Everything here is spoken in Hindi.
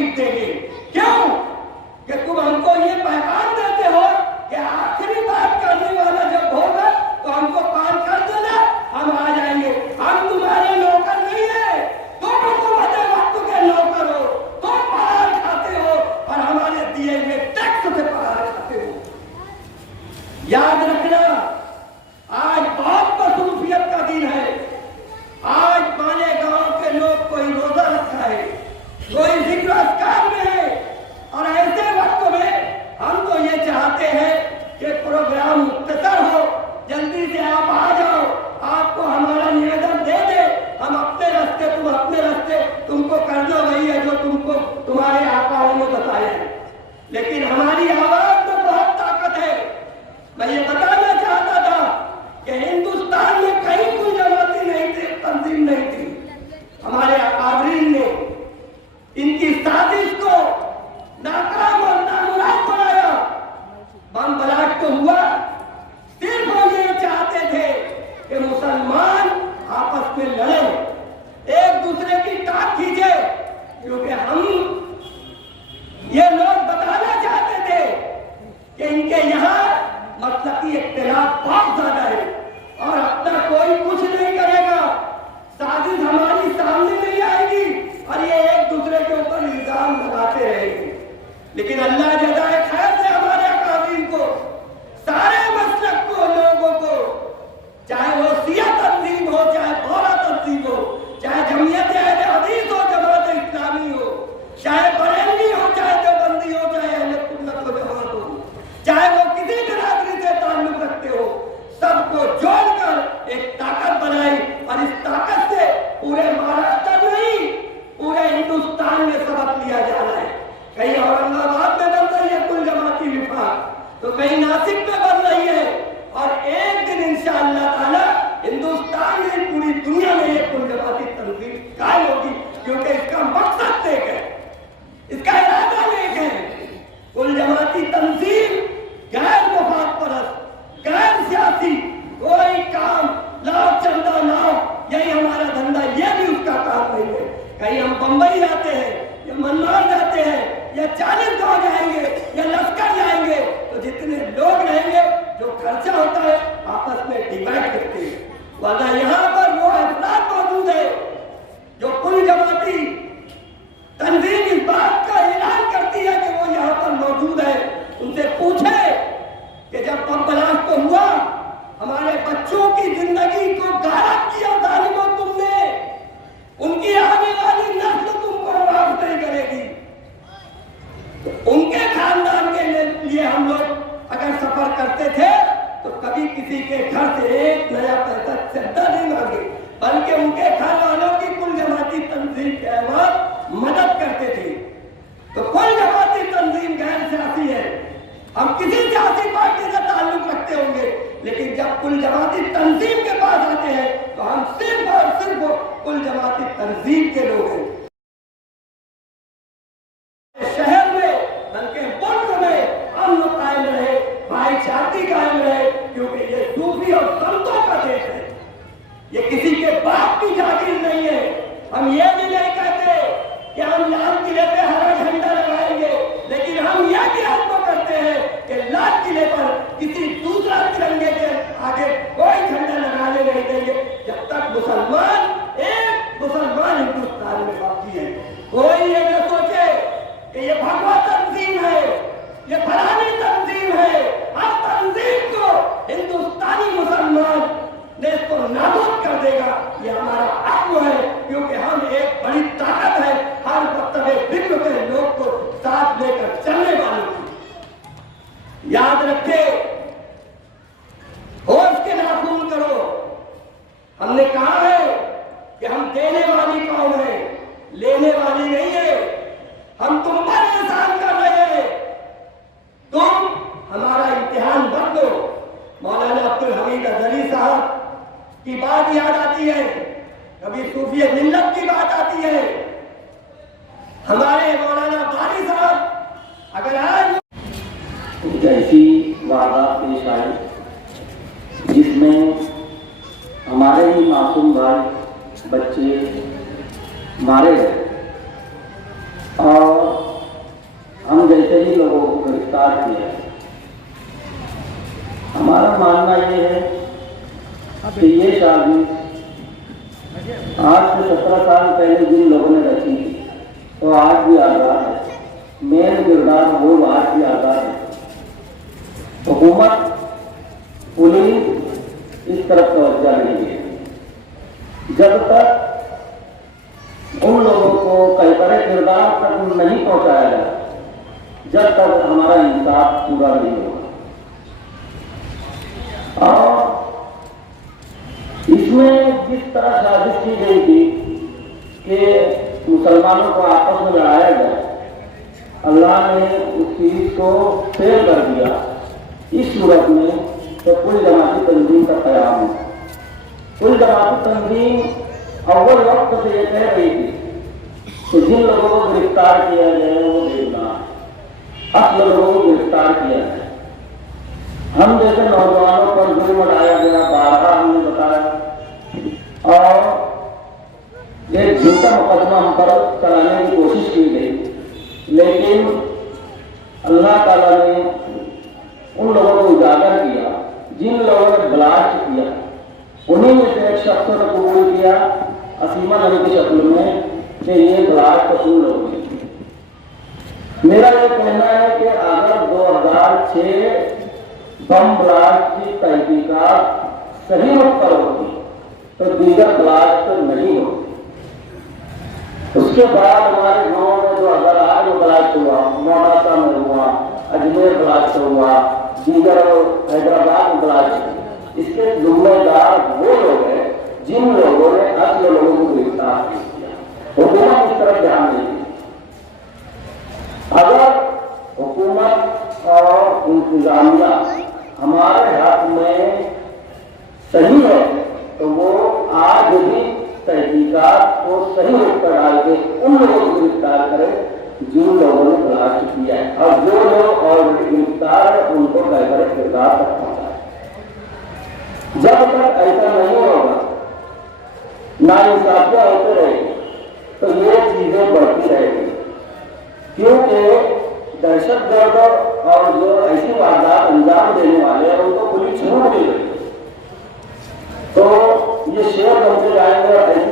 पीट देंगे। क्यों? कि तुम हमको ये पैगाम देते हो कि आखिरी बात करने वाला जब होगा तो हमको पार कर देना, हम आ जाएंगे। हम तुम्हारे नौकर नहीं है, तुम हुकूमत वक्त के नौकर हो, तुम पहाड़ खाते हो और हमारे दिए हुए टैक्स से पहाड़ खाते हो। याद रखना, आज बहुत मसरूफियत का दिन है। आज माने गांव के लोग कोई रोजा रखा है, कोई जिक्र अस्कार में है, और ऐसे वक्त में हम तो ये चाहते हैं कि प्रोग्राम मुख्तसर हो, जल्दी से आप आ जाओ, आपको हमारा निवेदन दे दे, हम अपने रास्ते, तुम अपने रास्ते, तुमको करना वही है जो तुमको तुम्हारे आकाओं ने बताया है। लेकिन हमारी आवाज में बहुत ताकत है। मैं ये बताना चाहता था कि हिंदुस्तान में कहीं कोई जमाती नहीं थी, तंजीम नहीं थी। हमारे अकाबरीन ने इनकी साजिश को नाकाम और नामुराद बनाया। बम ब्लास्ट तो हुआ, सिर्फ वो ये चाहते थे कि मुसलमान आपस में लड़े, एक दूसरे की टांग खींचे, क्योंकि हम ये लोग बताना चाहते थे कि इनके यहाँ मसलकी इख्तिलाफ बहुत ज्यादा है और अब तक कोई कुछ नहीं करेगा। साजिश हमारी सामने नहीं आएगी और ये एक दूसरे के ऊपर इल्जाम लगाते रहेंगे। लेकिन अल्लाह जज़ाए खैर से हमारे अकाबरीन को, सारे मसलक को, लोगों को, चाहे वो सिया तंजीम हो, चाहे बोरा तंजीम हो, चाहे जमीयत अहले हदीस हो, जमात इस्लामी हो, चाहे बरेलवी हो, चाहे देवबंदी हो, चाहे अहले सुन्नत हो, जमात हो, चाहे वो किसी बिरादरी से ताल्लुक रखते हो, सबको जोड़कर एक ताकत बनाई और इस ताकत से पूरे महाराष्ट्र नहीं, पूरे हिंदुस्तान में सबक लिया जा रहा है। कहीं औरंगाबाद में बन रही है कुल जमाती विभाग, तो कहीं नासिक में बन रही है, और एक दिन इंशाअल्लाह ताला हिंदुस्तान में, पूरी दुनिया में ये कुल जमाती तंजीम कायम होगी, क्योंकि इसका मकसद एक है, इसका इरादा एक है। कुल जमाती तंजीम गैर मुफाद परस्त, गैर सियासी, कोई काम लाओ चंदा लाओ, यही हमारा धंधा, ये भी उसका काम नहीं है। कहीं हम बंबई जाते हैं या मन्नार जाते हैं या 40 गांव जाएंगे या लश्कर जाएंगे, तो जितने लोग रहेंगे, जो खर्चा होता है आपस में डिवाइड करते हैं। वरना यहाँ पर वो अफराद मौजूद है जो कुल जमाती तंजीम इस बात का ऐलान करती है कि वो यहाँ पर मौजूद है। उनसे पूछे कि जब बम ब्लास्ट को हुआ, हमारे बच्चों की जिंदगी को गायब किया जालिमों तुमने, उनकी आने वाली नस्ल तुमको माफ नहीं करेगी। तो उनके खानदान के लिए हम लोग अगर सफर करते थे तो कभी किसी के घर से एक नया पैसा चंदा नहीं मांगे, बल्कि उनके घर वालों की कुल जमाती तंजीम के अहम मदद करते थे। तो कुल जमाती तंजीम गैर सियासी है। हम किसी सियासी पार्टी से ताल्लुक रखते होंगे, लेकिन जब कुल जमाती तंजीम के पास आते हैं तो हम सिर्फ और सिर्फ कुल जमाती तंजीम के लोग हैं। शहर में बल्कि मुल्क में अमन कायम रहे, भाईचारगी कायम रहे, क्योंकि ये सूफी और संतों का देश है, ये किसी के बाप की जागीर नहीं है। हम ये भी नहीं कहते कि हम लाल किले पे हरा झंडा लगाएंगे, लेकिन हम यह भी हल्फ करते हैं कि लाल किले पर किसी दूसरा तिरंगे के आगे कोई झंडा लगाने नहीं देंगे जब तक एक मुसलमान हिंदुस्तान में बाकी है। कोई ये न सोचे कि ये भगवा तंजीम है, ये फलानी तंजीम है। हर तंजीम को हिंदुस्तानी मुसलमान ने इसको नाबूद कर देगा, ये हमारा हक है, क्योंकि हम एक बड़ी ताकत है हर मकतबे विश्व के लोग को साथ लेकर चलने वालों की। याद रखे, होश के नाखून करो। हमने कहा है कि हम देने वाली कौन है, लेने वाली नहीं है। हम तुम पर एहसान कर रहे हैं, तुम हमारा इम्तिहान मत लो। मौलाना अब्दुल हमीद अजहरी साहब की बात याद आती है, कभी सूफी मिल्लत की बात आती है। हमारे मौलाना बारी साहब अगर आज जैसी वारदात पेश आई जिसमें हमारे ही मासूम भाई बच्चे मारे गए और जैसे ही लोगों को गिरफ्तार किया। हमारा मानना ये है कि ये साजिश आज से 17 साल पहले जिन लोगों ने रची थी तो आज भी आज़ाद है। मेन किरदार वो आज भी आज़ाद है। हुकूमत पुलिस इस तरफ तवज्जो नहीं है। जब तक उन लोगों को कई किरदार तक नहीं पहुंचाया जाए, जब तक हमारा इंसाफ पूरा नहीं होगा। और इसमें जिस तरह साजिश की गई थी कि मुसलमानों को आपस में लड़ाया जाए, अल्लाह ने उस चीज को फेल कर दिया। इस सूरत में तो कुल जमाती तंजीम का क़याम है। कुल जमाती तंजीम अव्वल वक्त से ये कह रही थी कि जिन लोगों को गिरफ्तार किया गया वो बेगुनाह, असल लोगों को गिरफ्तार किया गया। हम जैसे नौजवानों पर जुल्म उठाया गया, बारहा हमने बताया, और एक झूठा मुकदमा हम पर चलाने की कोशिश की गई। लेकिन अल्लाह ताला ने उन लोगों को उजागर किया जिन लोगों ने ब्लास्ट किया। उन्हीं में से एक शख्स ने कबूल किया असीमा नबी की शक्ल में कि ये ब्लास्ट उन लोगों ने। मेरा ये कहना है कि अगर 2006 बम ब्लास्ट की तहकीकात सही वक्त पर होती तो दीगर ब्लास्ट नहीं होती। उसके बाद हमारे गांव में 2008 में ब्लास्ट हुआ, मोनासा में हुआ, अजमेर ब्लास्ट हुआ, दीगर हैदराबाद में ब्लास्ट हुआ। इसके जिम्मेदार वो लोग हैं जिन लोगों ने असल लोगों को गिरफ्तार किया। हुकूमत इस तरफ ध्यान नहीं दी। अगर हुकूमत और इंतजामिया हमारे हाथ में सही है तो वो आज भी तहकीकात को सही रूप पर डाल के उन लोगों को गिरफ्तार करें जिन लोगों ने ब्लास्ट किया है, और जो लोग ऑलरेडी गिरफ्तार है उनको बेहतर किरदार तक पहुंचाए। जब तक ऐसा नहीं होगा, नाइंसाफियां होते रहेगी तो ये चीजें बढ़ती रहेगी। क्योंकि दहशतगर्द और जो ऐसी वारदात अंजाम देने वाले हैं उनको पुलिस छूट मिल रही है, तो ये शेयर बनते जाएंगे और ऐसी